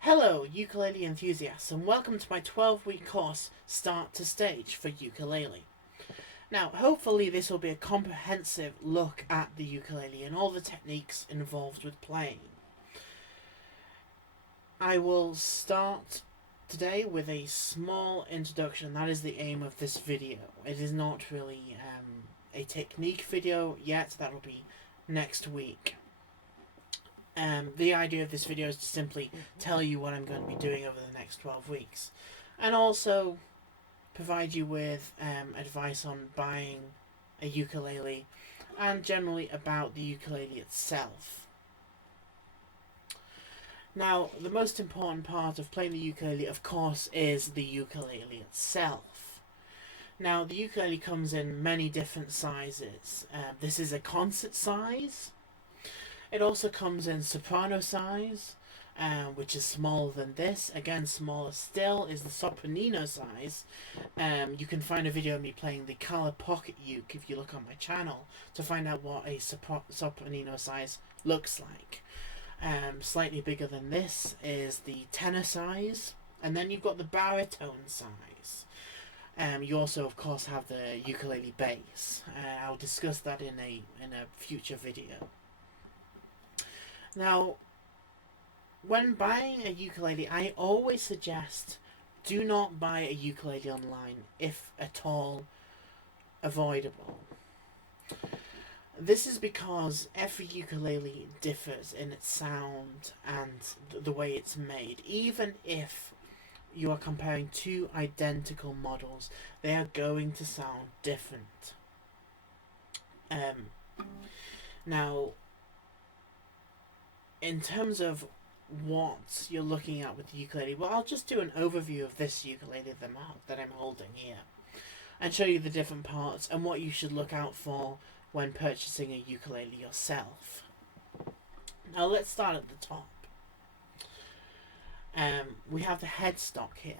Hello, ukulele enthusiasts, and welcome to my 12-week course, Start to Stage, for ukulele. Now, hopefully this will be a comprehensive look at the ukulele and all the techniques involved with playing. I will start today with a small introduction. That is the aim of this video. It is not really a technique video yet. That will be next week. The idea of this video is to simply tell you what I'm going to be doing over the next 12 weeks. And also provide you with advice on buying a ukulele and generally about the ukulele itself. Now, the most important part of playing the ukulele, of course, is the ukulele itself. Now, the ukulele comes in many different sizes. This is a concert size. It also comes in soprano size, which is smaller than this. Again, smaller still is the sopranino size. You can find a video of me playing the color pocket uke if you look on my channel to find out what a sopranino size looks like. Slightly bigger than this is the tenor size, and then you've got the baritone size. You also, of course, have the ukulele bass. I'll discuss that in a future video. Now, when buying a ukulele, I always suggest do not buy a ukulele online, if at all avoidable. This is because every ukulele differs in its sound and the way it's made. Even if you are comparing two identical models, they are going to sound different. Now, in terms of what you're looking at with the ukulele, well, I'll just do an overview of this ukulele that I'm holding here and show you the different parts and what you should look out for when purchasing a ukulele yourself. Now let's start at the top. We have the headstock here.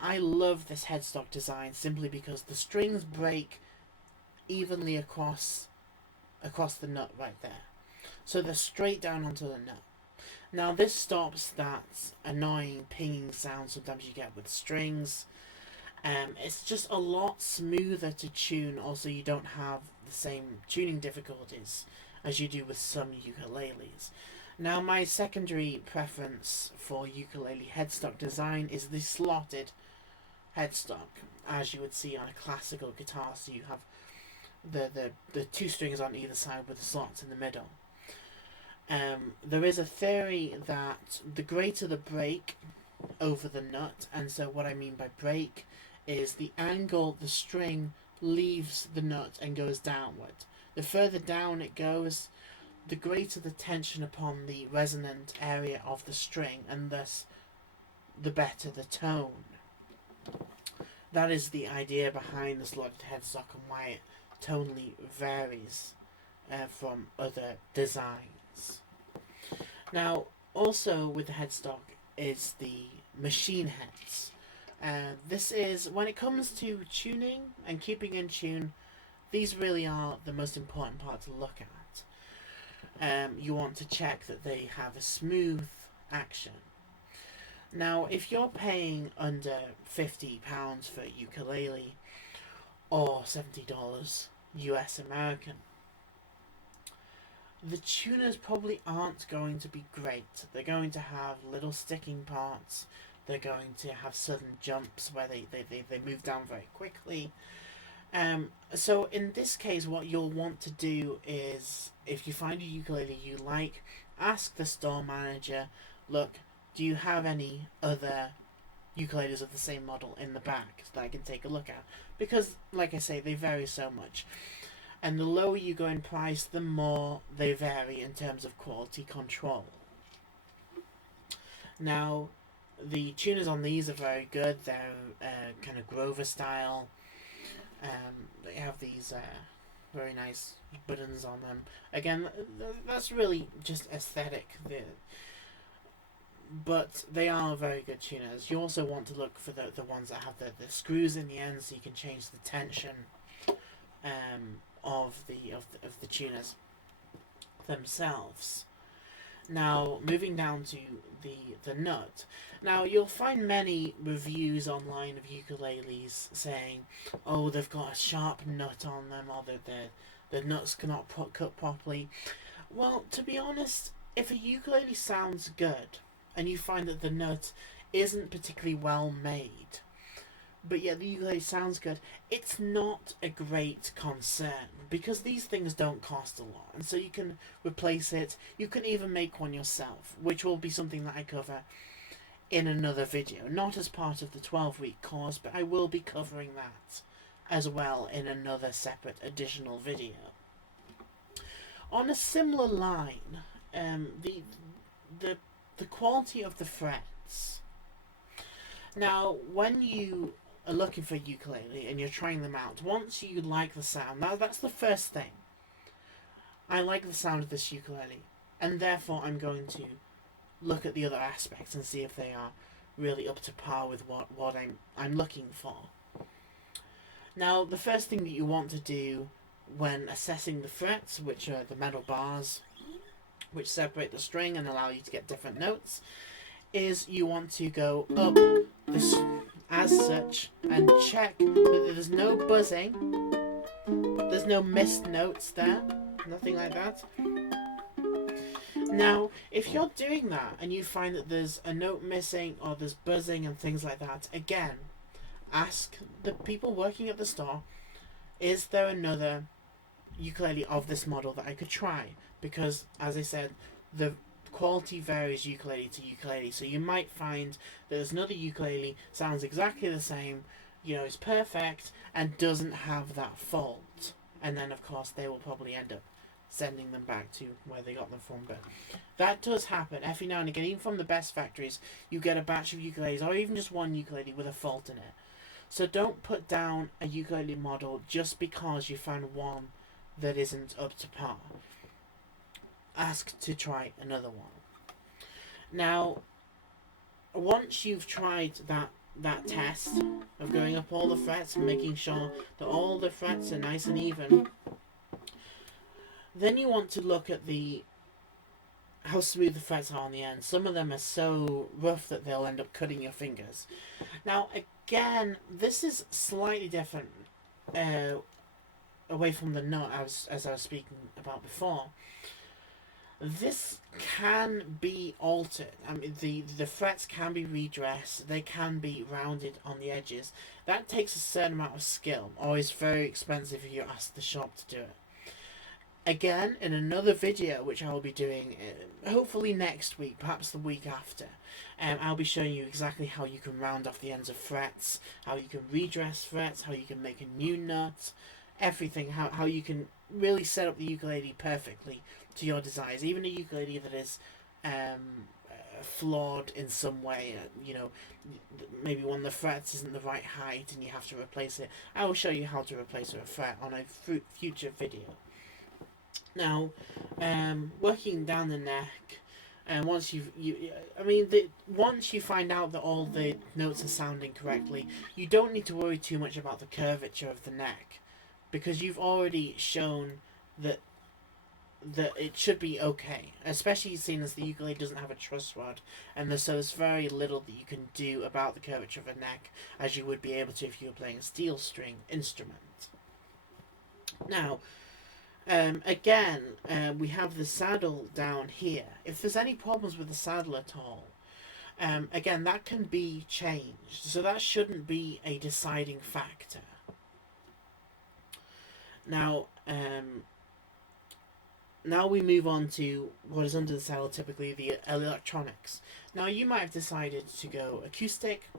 I love this headstock design simply because the strings break evenly across the nut right there. So they're straight down onto the nut. Now this stops that annoying pinging sound sometimes you get with strings. It's just a lot smoother to tune. Also, you don't have the same tuning difficulties as you do with some ukuleles. Now, my secondary preference for ukulele headstock design is the slotted headstock, as you would see on a classical guitar. So you have the two strings on either side with the slots in the middle. There is a theory that the greater the break over the nut, and so what I mean by break is the angle the string leaves the nut and goes downward. The further down it goes, the greater the tension upon the resonant area of the string, and thus the better the tone. That is the idea behind the slotted headstock and why it tonally varies from other designs. Now, also with the headstock is the machine heads. This is, when it comes to tuning and keeping in tune, these really are the most important part to look at. You want to check that they have a smooth action. Now, if you're paying under £50 for a ukulele or $70 US American, the tuners probably aren't going to be great. They're going to have little sticking parts. They're going to have sudden jumps where they move down very quickly. So in this case, what you'll want to do is, if you find a ukulele you like, ask the store manager, look, do you have any other ukuleles of the same model in the back that I can take a look at? Because, like I say, they vary so much. And the lower you go in price, the more they vary in terms of quality control. Now, the tuners on these are very good. They're kind of Grover style. They have these very nice buttons on them. Again, that's really just aesthetic. But they are very good tuners. You also want to look for the ones that have the screws in the end, so you can change the tension of the tuners themselves. Now, moving down to the nut. Now, you'll find many reviews online of ukuleles saying, oh, they've got a sharp nut on them, or the nuts cannot cut properly. Well, to be honest, if a ukulele sounds good, and you find that the nut isn't particularly well made, but yet the ukulele sounds good, it's not a great concern, because these things don't cost a lot, and so you can replace it. You can even make one yourself, which will be something that I cover in another video, not as part of the 12-week course, but I will be covering that as well in another separate additional video. On a similar line, the quality of the frets. Now, when you are looking for a ukulele and you're trying them out, once you like the sound, that's the first thing. I like the sound of this ukulele, and therefore I'm going to look at the other aspects and see if they are really up to par with what I'm looking for. Now, the first thing that you want to do when assessing the frets, which are the metal bars which separate the string and allow you to get different notes, is you want to go up this as such and check that there's no buzzing, there's no missed notes there, nothing like that. Now, if you're doing that and you find that there's a note missing or there's buzzing and things like that, again, ask the people working at the store, is there another ukulele of this model that I could try? Because, as I said, the quality varies ukulele to ukulele, so you might find that there's another ukulele, sounds exactly the same, is perfect, and doesn't have that fault. And then, of course, they will probably end up sending them back to where they got them from. But that does happen every now and again. Even from the best factories, you get a batch of ukuleles, or even just one ukulele with a fault in it. So don't put down a ukulele model just because you found one that isn't up to par. Ask to try another one. Now, once you've tried that test of going up all the frets and making sure that all the frets are nice and even, then you want to look at how smooth the frets are on the end. Some of them are so rough that they'll end up cutting your fingers. Now, again, this is slightly different away from the nut as I was speaking about before. This can be altered. I mean, the frets can be redressed. They can be rounded on the edges. That takes a certain amount of skill, or is very expensive if you ask the shop to do it. Again, in another video, which I will be doing hopefully next week, perhaps the week after, I'll be showing you exactly how you can round off the ends of frets, how you can redress frets, how you can make a new nut, everything, how you can really set up the ukulele perfectly to your desires. Even a ukulele that is flawed in some way, maybe one of the frets isn't the right height and you have to replace it. I will show you how to replace a fret on a future video. Now, working down the neck, and once once you find out that all the notes are sounding correctly, you don't need to worry too much about the curvature of the neck, because you've already shown that it should be okay, especially seeing as the ukulele doesn't have a truss rod, and there's very little that you can do about the curvature of a neck, as you would be able to if you were playing a steel string instrument. Now, again, we have the saddle down here. If there's any problems with the saddle at all, again, that can be changed, so that shouldn't be a deciding factor. Now, now we move on to what is under the saddle, typically the electronics. Now, you might have decided to go acoustic,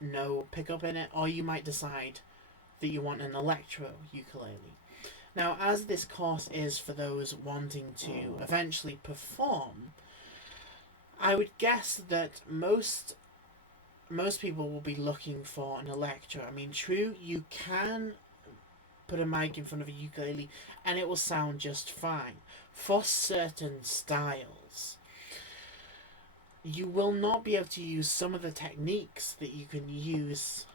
no pickup in it, or you might decide that you want an electro ukulele. Now, as this course is for those wanting to eventually perform, I would guess that most people will be looking for an electro. I mean, true, you can put a mic in front of a ukulele and it will sound just fine for certain styles. You will not be able to use some of the techniques that you can use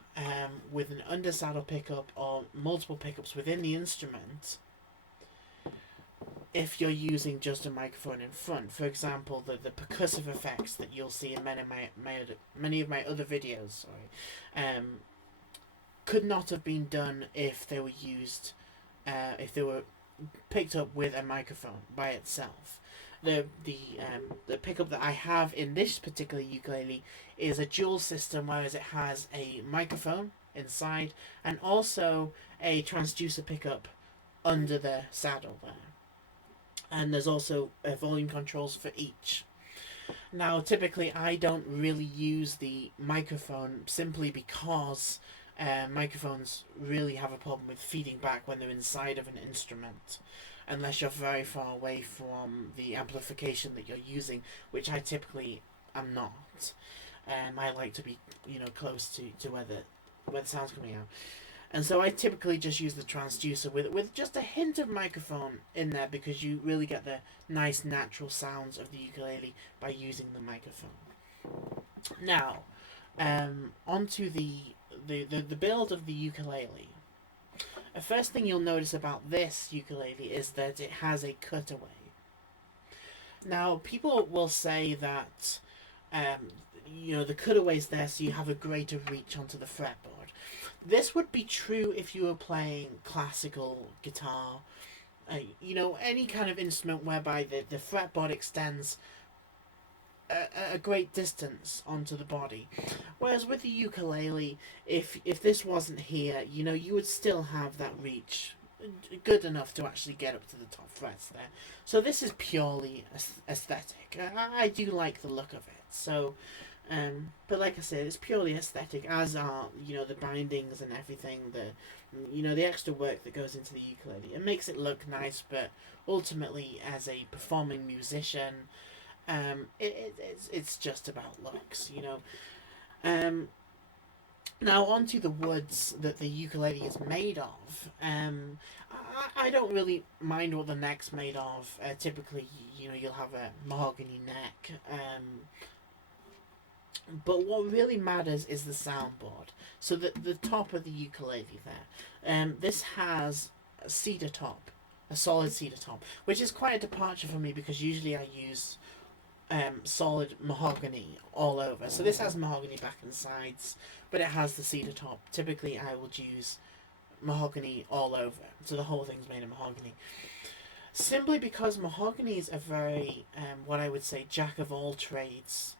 with an undersaddle pickup or multiple pickups within the instrument if you're using just a microphone in front. For example, the percussive effects that you'll see in many of my other videos, could not have been done if they were used, if they were picked up with a microphone by itself. The pickup that I have in this particular ukulele is a dual system, whereas it has a microphone inside and also a transducer pickup under the saddle there. And there's also volume controls for each. Now, typically, I don't really use the microphone simply because microphones really have a problem with feeding back when they're inside of an instrument, unless you're very far away from the amplification that you're using, which I typically am not. I like to be, close to where the sound's coming out. And so I typically just use the transducer with just a hint of microphone in there, because you really get the nice natural sounds of the ukulele by using the microphone. Now, onto the build of the ukulele. The first thing you'll notice about this ukulele is that it has a cutaway. Now, people will say that the cutaway's there so you have a greater reach onto the fretboard. This would be true if you were playing classical guitar, any kind of instrument whereby the fretboard extends a great distance onto the body. Whereas with the ukulele, if this wasn't here, you would still have that reach good enough to actually get up to the top frets there. So this is purely aesthetic. I do like the look of it. So, but like I said, it's purely aesthetic, as are the bindings and everything. The extra work that goes into the ukulele. It makes it look nice, but ultimately, as a performing musician, it's just about looks. Now onto the woods that the ukulele is made of. I don't really mind what the neck's made of. Typically, you'll have a mahogany neck. But what really matters is the soundboard. So the top of the ukulele there. This has a cedar top, a solid cedar top, which is quite a departure for me because usually I use solid mahogany all over. So this has mahogany back and sides, but it has the cedar top. Typically I will use mahogany all over. So the whole thing's made of mahogany. Simply because mahogany is a very, what I would say, jack of all trades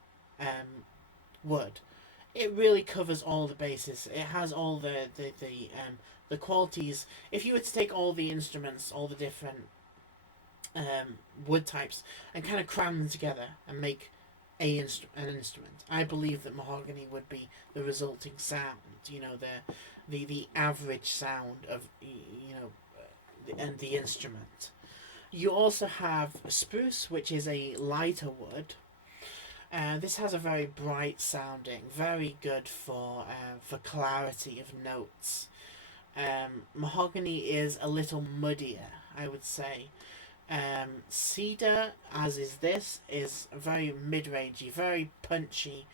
wood. It really covers all the bases. It has all the qualities. If you were to take all the instruments, all the different wood types, and kind of cram them together and make an instrument, I believe that mahogany would be the resulting sound. The average sound of and the instrument. You also have spruce, which is a lighter wood. This has a very bright sounding, very good for clarity of notes. Mahogany is a little muddier, I would say. Cedar, as is this, is very mid-rangey, very punchy,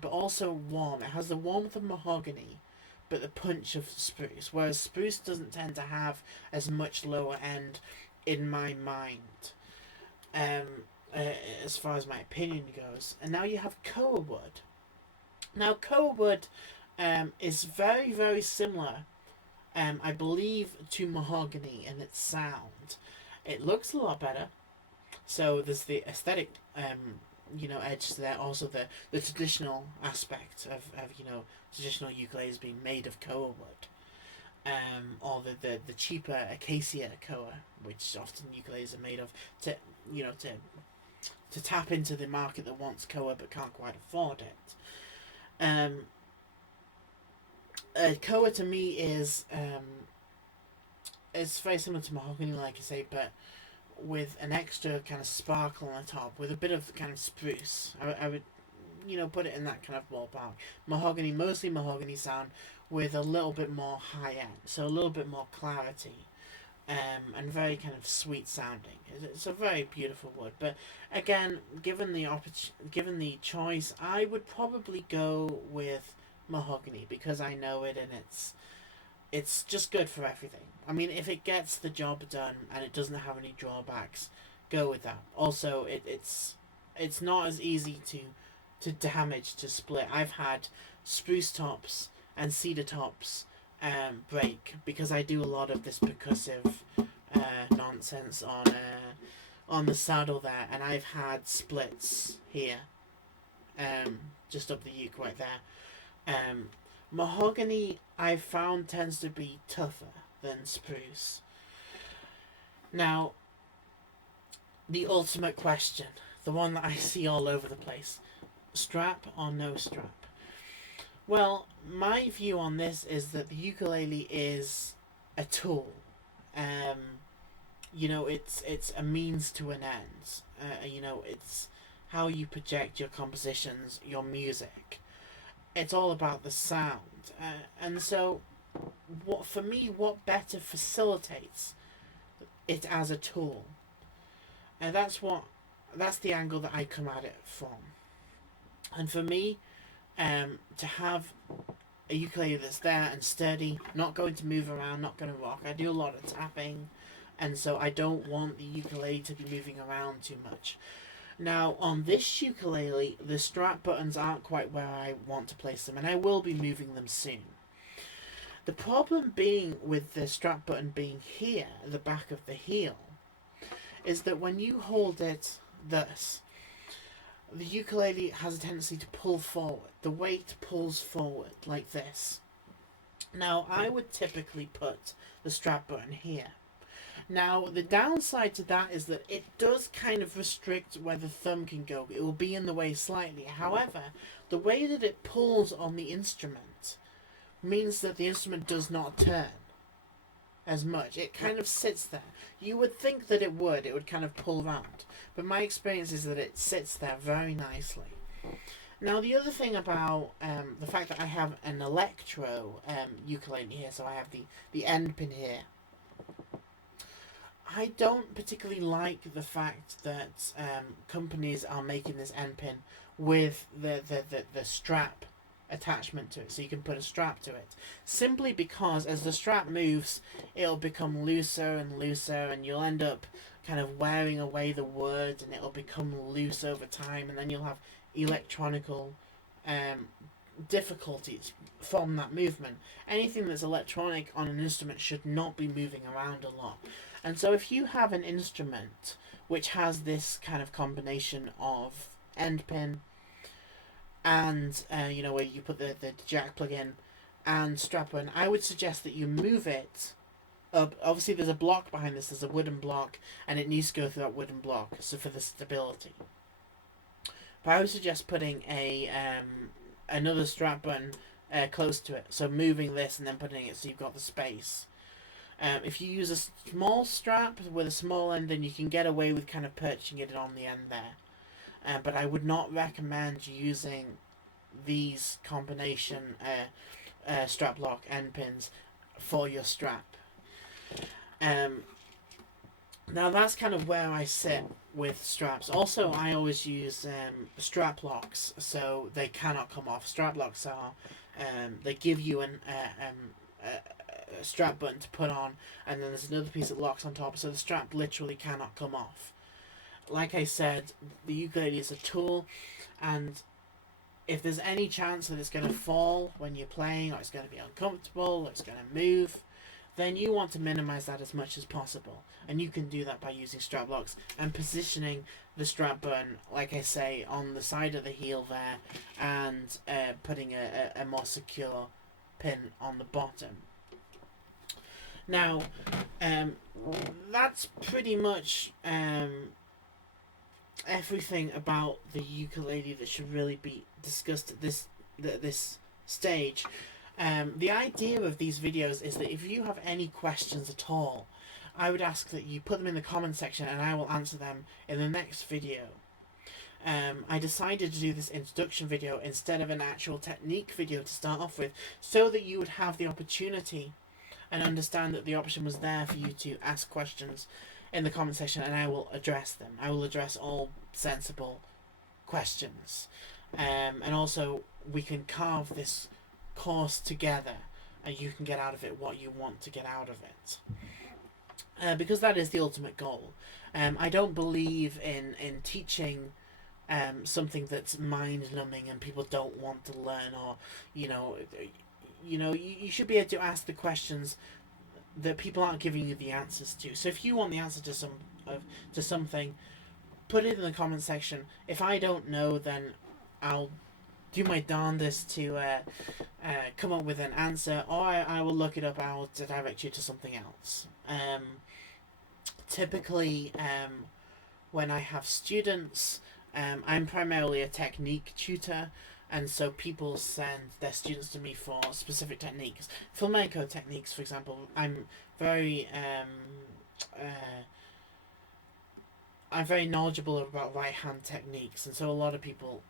but also warm. It has the warmth of mahogany, but the punch of spruce, whereas spruce doesn't tend to have as much lower end in my mind. As far as my opinion goes. And now you have koa wood. Now koa wood is very, very similar, I believe, to mahogany in its sound. It looks a lot better. So there's the aesthetic, edge there. Also the traditional aspect of traditional ukuleles being made of koa wood. Or the cheaper acacia koa, which often ukuleles are made of, to tap into the market that wants koa but can't quite afford it. Koa to me is it's very similar to mahogany, like I say, but with an extra kind of sparkle on the top, with a bit of kind of spruce. I would put it in that kind of ballpark. Mahogany, mostly mahogany sound, with a little bit more high end, so a little bit more clarity. And very kind of sweet sounding. It's a very beautiful wood, but again, given the choice, I would probably go with mahogany because I know it and it's just good for everything. I mean, if it gets the job done and it doesn't have any drawbacks, go with that. Also, it's not as easy to damage to split. I've had spruce tops and cedar tops break because I do a lot of this percussive nonsense on the saddle there, and I've had splits here, just up the uke right there. Mahogany I've found tends to be tougher than spruce. Now, the ultimate question, the one that I see all over the place: strap or no strap? Well, my view on this is that the ukulele is a tool. It's a means to an end. It's how you project your compositions, your music. It's all about the sound. And so, what better facilitates it as a tool? And that's the angle that I come at it from. And for me, to have a ukulele that's there and sturdy, not going to move around, not going to rock. I do a lot of tapping, and so I don't want the ukulele to be moving around too much. Now, on this ukulele, the strap buttons aren't quite where I want to place them, and I will be moving them soon. The problem being with the strap button being here, at the back of the heel, is that when you hold it thus, the ukulele has a tendency to pull forward. The weight pulls forward like this. Now, I would typically put the strap button here. Now, the downside to that is that it does kind of restrict where the thumb can go. It will be in the way slightly. However, the way that it pulls on the instrument means that the instrument does not turn as much. It kind of sits there. You would think that it would kind of pull round. But my experience is that it sits there very nicely. Now, the other thing about the fact that I have an electro ukulele here, so I have the end pin here, I don't particularly like the fact that companies are making this end pin with the strap attachment to it, so you can put a strap to it, simply because as the strap moves, it'll become looser and looser, and you'll end up kind of wearing away the words, and it'll become loose over time, and then you'll have electronical difficulties from that movement. Anything that's electronic on an instrument should not be moving around a lot. And so if you have an instrument which has this kind of combination of end pin and where you put the jack plug in and strap on, I would suggest that you move it up. Obviously there's a block behind this, there's a wooden block, and it needs to go through that wooden block, so for the stability. But I would suggest putting another strap button close to it, so moving this and then putting it so you've got the space. If you use a small strap with a small end, then you can get away with kind of perching it on the end there. But I would not recommend using these combination strap lock end pins for your strap. Now that's kind of where I sit with straps. Also, I always use strap locks, so they cannot come off. Strap locks are they give you a strap button to put on, and then there's another piece that locks on top, so the strap literally cannot come off. Like I said, the ukulele is a tool, and if there's any chance that it's going to fall when you're playing, or it's going to be uncomfortable, or it's going to move, then you want to minimize that as much as possible. And you can do that by using strap locks and positioning the strap button, like I say, on the side of the heel there, and putting a more secure pin on the bottom. Now, that's pretty much everything about the ukulele that should really be discussed at this stage. The idea of these videos is that if you have any questions at all, I would ask that you put them in the comment section and I will answer them in the next video. I decided to do this introduction video instead of an actual technique video to start off with, so that you would have the opportunity and understand that the option was there for you to ask questions in the comment section, and I will address them. I will address all sensible questions. And also, we can carve this course together and you can get out of it what you want to get out of it. Because that is the ultimate goal. I don't believe in teaching something that's mind numbing and people don't want to learn, or you know, you should be able to ask the questions that people aren't giving you the answers to. So if you want the answer to something, put it in the comment section. If I don't know, then I'll do my darndest to come up with an answer, or I will look it up. I'll direct you to something else. Typically, when I have students, I'm primarily a technique tutor, and so people send their students to me for specific techniques. Flamenco techniques, for example, I'm very knowledgeable about right hand techniques, and so a lot of people,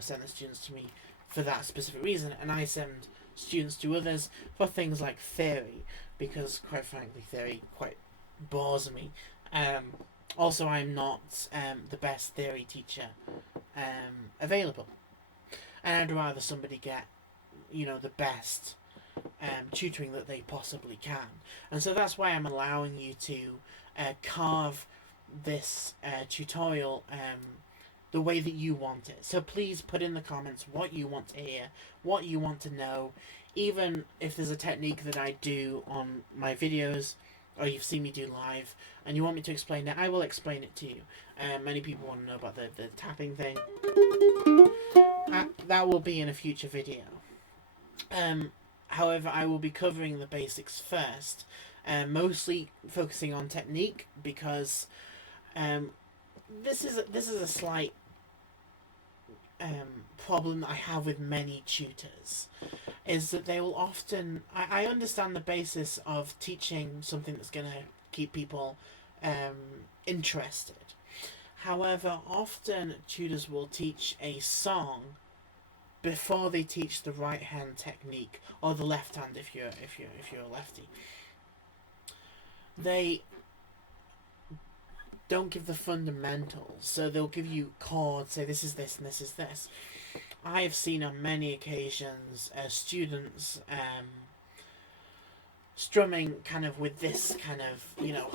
send their students to me for that specific reason, and I send students to others for things like theory, because quite frankly, theory quite bores me. Also, I'm not the best theory teacher available, and I'd rather somebody get, the best tutoring that they possibly can. And so that's why I'm allowing you to carve this tutorial the way that you want it. So please put in the comments what you want to hear, what you want to know. Even if there's a technique that I do on my videos, or you've seen me do live, and you want me to explain it, I will explain it to you. Many people want to know about the tapping thing. That will be in a future video. However, I will be covering the basics first, mostly focusing on technique, because this is a slight problem that I have with many tutors, is that they will often... I understand the basis of teaching something that's going to keep people interested. However, often tutors will teach a song before they teach the right hand technique, or the left hand if you're a lefty. They don't give the fundamentals, so they'll give you chords, say this is this and this is this. I have seen on many occasions students strumming kind of with this kind of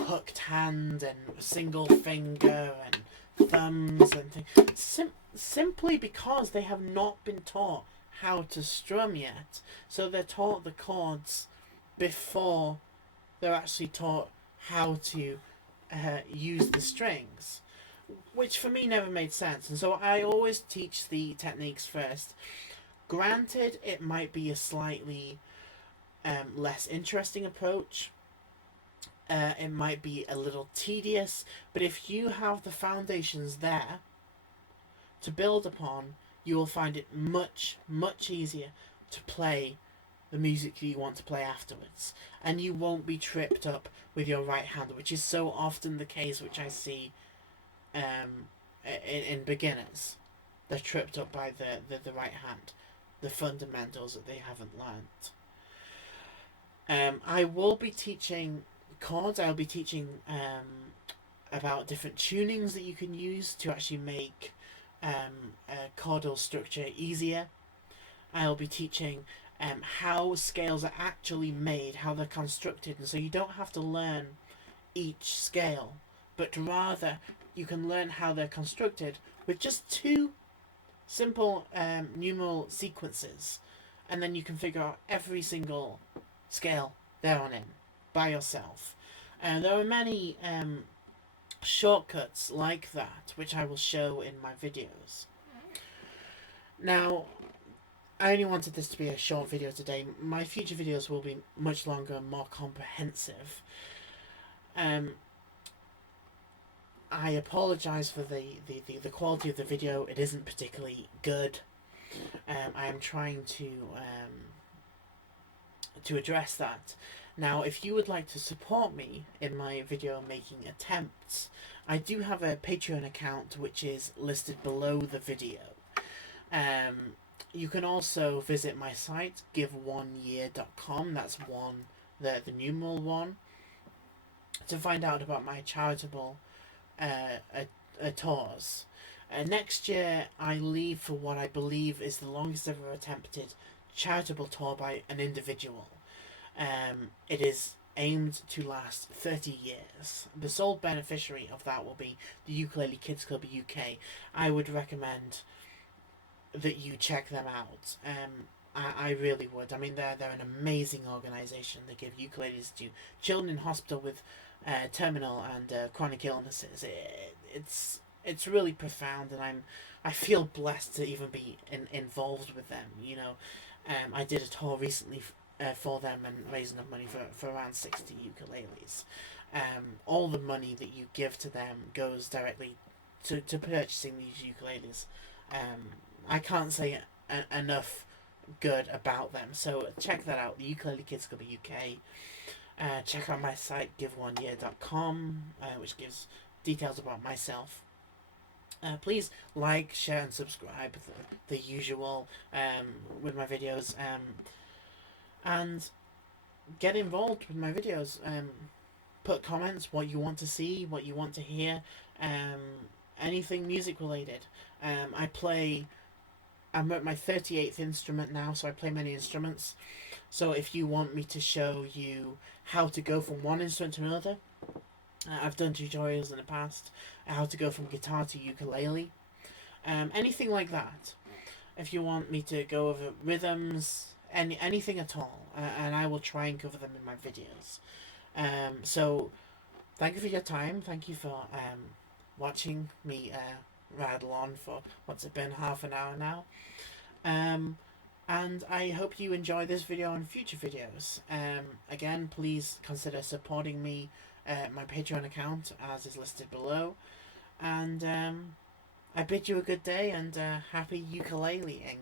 hooked hand and single finger and thumbs and things, simply because they have not been taught how to strum yet. So they're taught the chords before they're actually taught how to use the strings, which for me never made sense. And so I always teach the techniques first. Granted, it might be a slightly less interesting approach. It might be a little tedious, but if you have the foundations there to build upon, you will find it much, much easier to play the music you want to play afterwards, and you won't be tripped up with your right hand, which is so often the case, which I see in beginners. They're tripped up by the right hand, the fundamentals that they haven't learnt. I will be teaching chords. I'll be teaching about different tunings that you can use to actually make a chordal structure easier. I'll be teaching how scales are actually made, how they're constructed, and so you don't have to learn each scale, but rather you can learn how they're constructed with just two simple numeral sequences, and then you can figure out every single scale there on in by yourself. There are many shortcuts like that, which I will show in my videos. Now, I only wanted this to be a short video today. My future videos will be much longer and more comprehensive. I apologise for the quality of the video. It isn't particularly good. I am trying to address that. Now, if you would like to support me in my video making attempts, I do have a Patreon account which is listed below the video. You can also visit my site, giveoneyear.com, that's the numeral 1, to find out about my charitable tours. Next year, I leave for what I believe is the longest ever attempted charitable tour by an individual. It is aimed to last 30 years. The sole beneficiary of that will be the Ukulele Kids Club UK. I would recommend that you check them out. I really would. I mean, they're an amazing organisation. They give ukuleles to children in hospital with terminal and chronic illnesses. It's really profound, and I feel blessed to even be involved with them. You know, I did a tour recently for them and raised enough money for around 60 ukuleles. All the money that you give to them goes directly to purchasing these ukuleles. I can't say enough good about them. So check that out, the Ukulele Kids Club UK. Check out my site, giveoneyear.com, which gives details about myself. Please like, share, and subscribe, the usual, with my videos. And get involved with my videos. Put comments, what you want to see, what you want to hear, anything music related. I'm at my 38th instrument now, so I play many instruments. So if you want me to show you how to go from one instrument to another, I've done tutorials in the past, how to go from guitar to ukulele, anything like that. If you want me to go over rhythms, anything at all, and I will try and cover them in my videos. So thank you for your time. Thank you for watching me rattle on for what's it been, half an hour now. And I hope you enjoy this video and future videos. Again, please consider supporting me at my Patreon account, as is listed below. And I bid you a good day and happy ukuleleing.